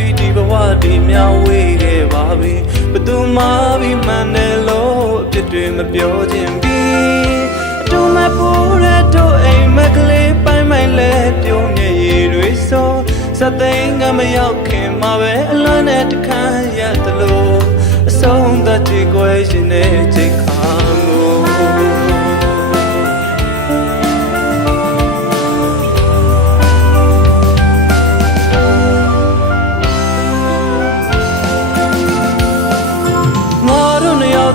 ပြီးဒီဘဝဒီမြဝေးခဲ့ပါပြီဘသူမှပြီးမှန်တယ်လို့အဖြစ်တွေမပြောခြင်းပြီးအတူမပူတဲ့တို့အိမ်မကလေးပိုင်းပိုင်းလဲပြုံးနေရည်တွေဆိုစသိန်းကမရောက်ခင်မှာပဲအလွမ်းနဲ့တခမ်းရတယ်လို့အဆုံးသတ်ဒီကိုရှင်နဲ့ချိန်ခါလို့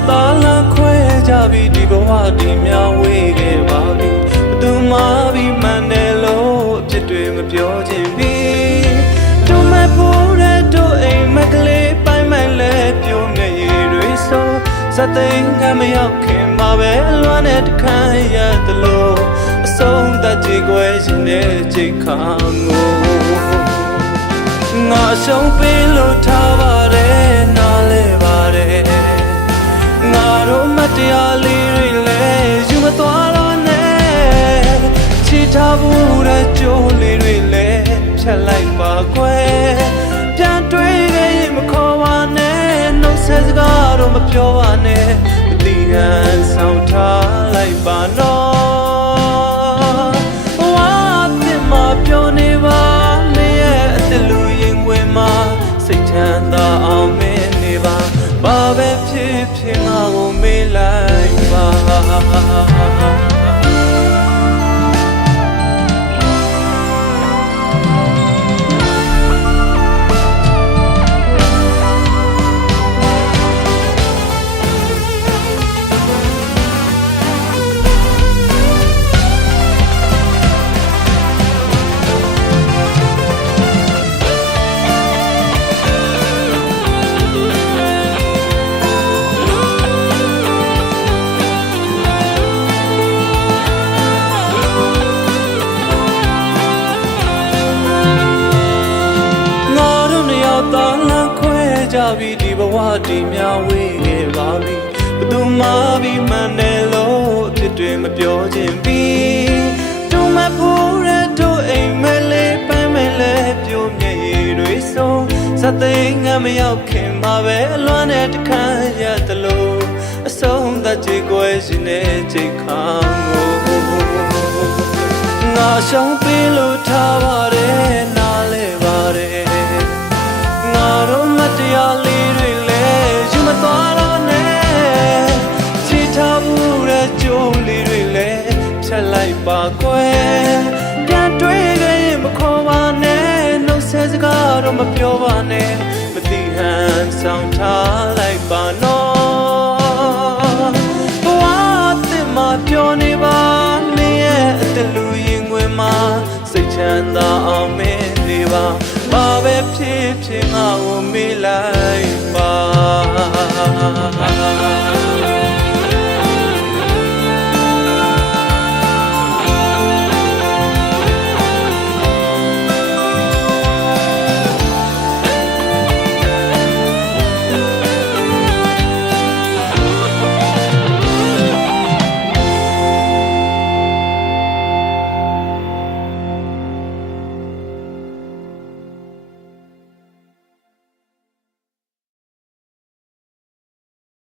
တာလခွဲကြပြီးဒီဘဝဒီမြဝေးခဲ့ပါပြီဘသူမှပြီးမှန်တယ်လို့အဖြစ်တွေမပြောခြင်းပြီးတို့မပူတဲ့တို့အိမ်မကလေးပိုင်းပိုင်းလဲပြုံးနေရည်တွေဆိုစသိန်းကမရောက်ခင်မှာပဲအလွမ်းနဲ့တခမ်းရတယ်လို့အဆုံးသတ်ကြီးကိုရှင်နဲ့ချိန်ခါငိုငါရှုံးပေးလို့ထားပါတယ်နားလဲပါတယ်ငါတို့မတရားလေးတွေလည်းယူမသွားတော့နဲ့ချီထားဖို့တဲ့ကြိုးလေးတွေလည်းဖြတ်လိုက်ပါကွယ်ပြန်တွေ့ခဲ့ရင်မခေါ်ပါနဲ့နှုတ်ဆက်စကားတော့မပြောပါနဲ့မတိဟန်ဆောင်ထားလိုက်ပါနော်ဝါသစ်မှာပြောနေပါမင်းရဲ့အသက်လူရင်ဝင်မှာစိတ်ချမ်းသာအောင်မင်းနေပါဘာပဲဖြစ်ဖြစ်ငါကိုမေးလိုက်ပါတာလခွဲကြပြီးဒီဘဝဒီမြဝေးခဲ့ပါပြီဘသူမှပြီးမှန်တယ်လို့အဖြစ်တွေမပြောခြင်းပြီးတို့မပူတဲ့တို့အိမ်မလေးပိုင်းမလေးပြုံးမြည်ရည်တွေဆိုစသိန်းကမရောက်ခင်မှာပဲအလွမ်းနဲ့တခမ်းရတယ်လို့အဆုံးသတ်ကြီးကိုရှင်နဲ့ချိန်ခါငိုငါရှောင်ပေးလို့ထားပါတယ်နားလဲပါတယ်ငါတို့မတရားလေးတွေလည်းယူမသွားတော့နဲ့ချီထားမှုတဲ့ကြိုးလေးတွေလည်းဖြတ်လိုက်ပါကွယ်ပြန်တွေ့ခဲ့ရင်မခေါ်ပါနဲ့နှုတ်ဆက်စကားတော့မပြောပါနဲ့မတိဟန်ဆောင်ထားလိုက်ပါနော်ဘဝသစ်မှာပြောနေပါမင်းရဲ့အသက်လူရင်ဝင်မှာစိတ်ချမ်းသာအောင်မင်းနေပါဘာပဲဖြစ်ဖြစ်ငါ့ကိုမေးလိုက်ပါ